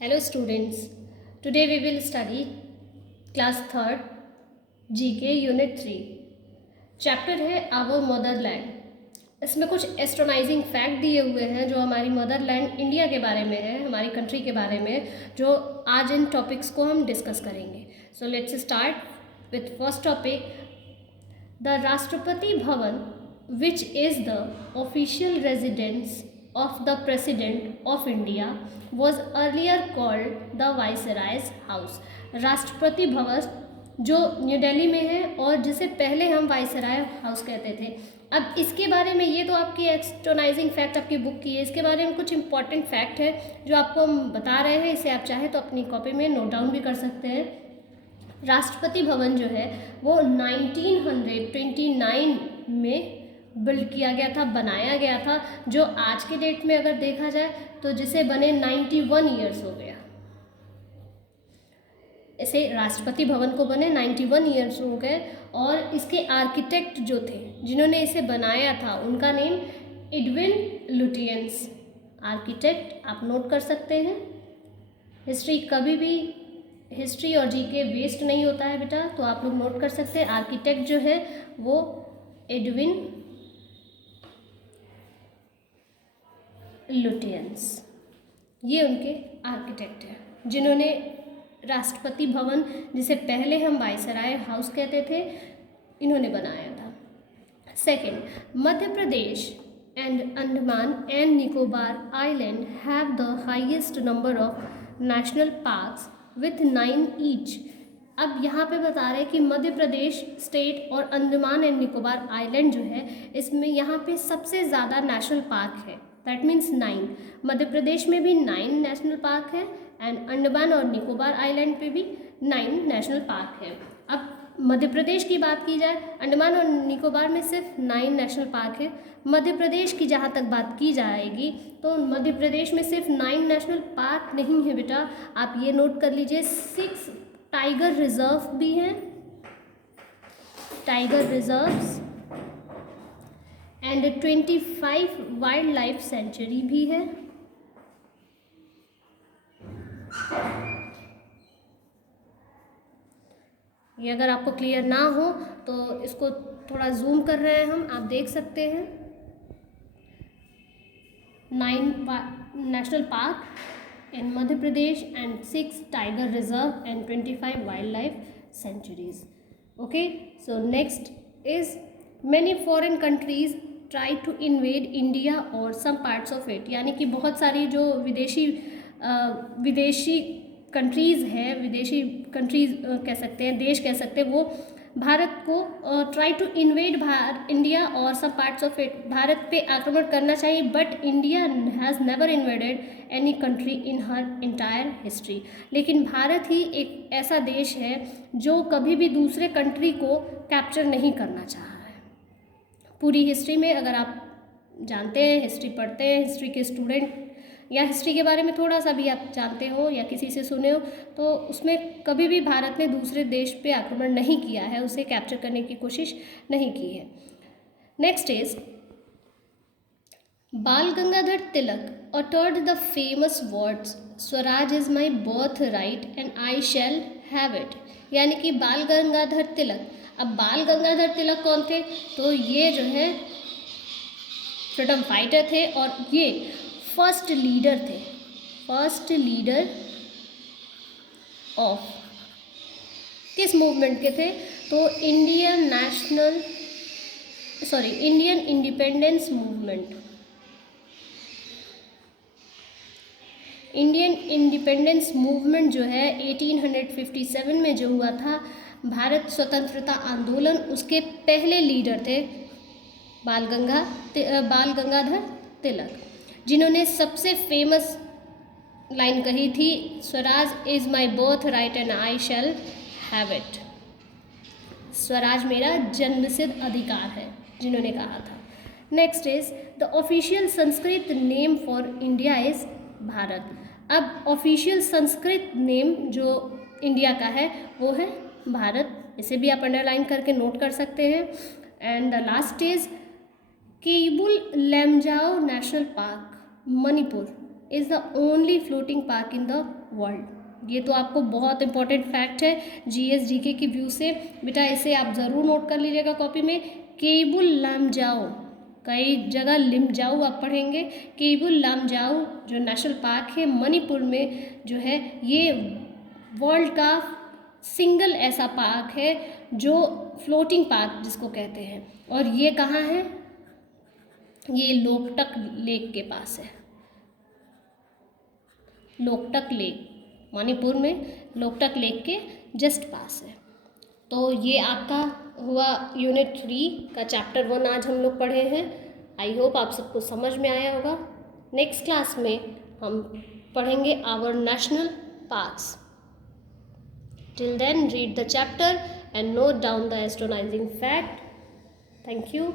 Hello students, today we will study class 3rd GK Unit 3. Chapter है our Motherland. इसमें कुछ एस्ट्रोनाइजिंग fact दिए हुए हैं जो हमारी मदरलैंड इंडिया के बारे में है, हमारी कंट्री के बारे में, जो आज इन टॉपिक्स को हम डिस्कस करेंगे। So let's start with first topic, the Rashtrapati Bhavan which is the official residence of the President of India was earlier called the Viceroy's House. Rashtrapati Bhavan जो न्यू दिल्ली में है और जिसे पहले हम वाइसराय हाउस कहते थे। अब इसके बारे में, ये तो आपकी एक्सटर्नाइजिंग फैक्ट आपकी बुक की है, इसके बारे में कुछ इंपॉर्टेंट फैक्ट है जो आपको हम बता रहे हैं। इसे आप चाहे तो अपनी कॉपी में नोट डाउन भी कर सकते हैं। राष्ट्रपति भवन जो है वो 1929 में बिल्ड किया गया था, बनाया गया था, जो आज के डेट में अगर देखा जाए तो जिसे बने 91 ईयर्स हो गया। ऐसे राष्ट्रपति भवन को बने 91 ईयर्स हो गए। और इसके आर्किटेक्ट जो थे जिन्होंने इसे बनाया था उनका नेम एडविन लुटियंस। आर्किटेक्ट आप नोट कर सकते हैं। हिस्ट्री कभी भी, हिस्ट्री और जीके वेस्ट नहीं होता है बेटा, तो आप लोग नोट कर सकते हैं। आर्किटेक्ट जो है वो एडविन लुटियंस, ये उनके आर्किटेक्ट हैं जिन्होंने राष्ट्रपति भवन, जिसे पहले हम वाइसराय हाउस कहते थे, इन्होंने बनाया था। Second, Madhya Pradesh and Andaman and Nicobar island have the highest number of national parks with 9 each. अब यहाँ पे बता रहे हैं कि मध्य प्रदेश स्टेट और अंडमान एंड निकोबार आइलैंड जो है, इसमें यहाँ पे सबसे ज़्यादा नेशनल पार्क है। That means 9। मध्य प्रदेश में भी 9 नेशनल पार्क है एंड अंडमान और निकोबार आइलैंड पे भी 9 नेशनल पार्क है। अब मध्य प्रदेश की बात की जाए, अंडमान और निकोबार में सिर्फ 9 नेशनल पार्क है। मध्य प्रदेश की जहाँ तक बात की जाएगी तो मध्य प्रदेश में सिर्फ 9 नेशनल पार्क नहीं है बेटा, आप ये नोट कर लीजिए, 6 टाइगर रिजर्व भी हैं, tiger reserves, and 25 wild life sanctuary भी है। ये अगर आपको क्लियर ना हो तो इसको थोड़ा जूम कर रहे हैं हम, आप देख सकते हैं। 9 national park in Madhya Pradesh and 6 tiger reserve and 25 wildlife sanctuaries. Okay, so next is many foreign countries try to invade India और सम पार्ट्स ऑफ इट। यानी कि बहुत सारी जो विदेशी कंट्रीज़ हैं, विदेशी कंट्रीज़ कह सकते हैं, देश कह सकते हैं, वो भारत को ट्राई टू इन्वेड इंडिया और some parts of it, Bharat पे आक्रमण करना चाहिए, but India has never invaded any country in her entire history. लेकिन भारत ही एक ऐसा देश है जो कभी भी दूसरे कंट्री को कैप्चर नहीं करना चाहा है। पूरी हिस्ट्री में अगर आप जानते हैं, हिस्ट्री पढ़ते हैं, हिस्ट्री के स्टूडेंट या हिस्ट्री के बारे में थोड़ा सा भी आप जानते हो या किसी से सुने हो, तो उसमें कभी भी भारत ने दूसरे देश पे आक्रमण नहीं किया है, उसे कैप्चर करने की कोशिश नहीं की है। नेक्स्ट इज बाल Gangadhar Tilak uttered the famous words Swaraj is my birth right and I shall have it. यानी कि बाल गंगाधर तिलक, अब बाल गंगाधर तिलक कौन थे? तो ये जो है फ्रीडम फाइटर थे और ये फर्स्ट लीडर थे, फर्स्ट लीडर ऑफ किस मूवमेंट के थे? तो Indian independence movement. Indian independence movement जो है 1857 में जो हुआ था, भारत स्वतंत्रता आंदोलन, उसके पहले लीडर थे बाल गंगाधर तिलक, जिन्होंने सबसे फेमस लाइन कही थी, Swaraj is my birth right and I shall have it. Swaraj मेरा जन्मसिद्ध अधिकार है, जिन्होंने कहा था। Next is the official Sanskrit name for India is Bharat. अब ऑफिशियल संस्कृत नेम जो इंडिया का है वो है भारत, इसे भी आप अंडरलाइन करके नोट कर सकते हैं। And the last is Keibul Lamjao national park, Manipur. Is the only floating park in the world. ये तो आपको बहुत इंपॉर्टेंट फैक्ट है जीएस जीके की व्यू से, बेटा इसे आप ज़रूर नोट कर लीजिएगा कॉपी में। केबुल लामजाओ, कई जगह लिमजाऊ आप पढ़ेंगे, केबुल लामजाऊ जो नेशनल पार्क है मणिपुर में जो है, ये वर्ल्ड का सिंगल ऐसा पार्क है जो फ्लोटिंग पार्क जिसको कहते हैं। और ये कहाँ है? ये लोकटक लेक के पास है। लोकटक लेक मणिपुर में लोकटक लेक के जस्ट पास है। तो ये आपका हुआ यूनिट 3 का चैप्टर 1 आज हम लोग पढ़े हैं। आई होप आप सबको समझ में आया होगा। नेक्स्ट क्लास में हम पढ़ेंगे our national parks. Till then, read the chapter and note down the astonishing fact. Thank you.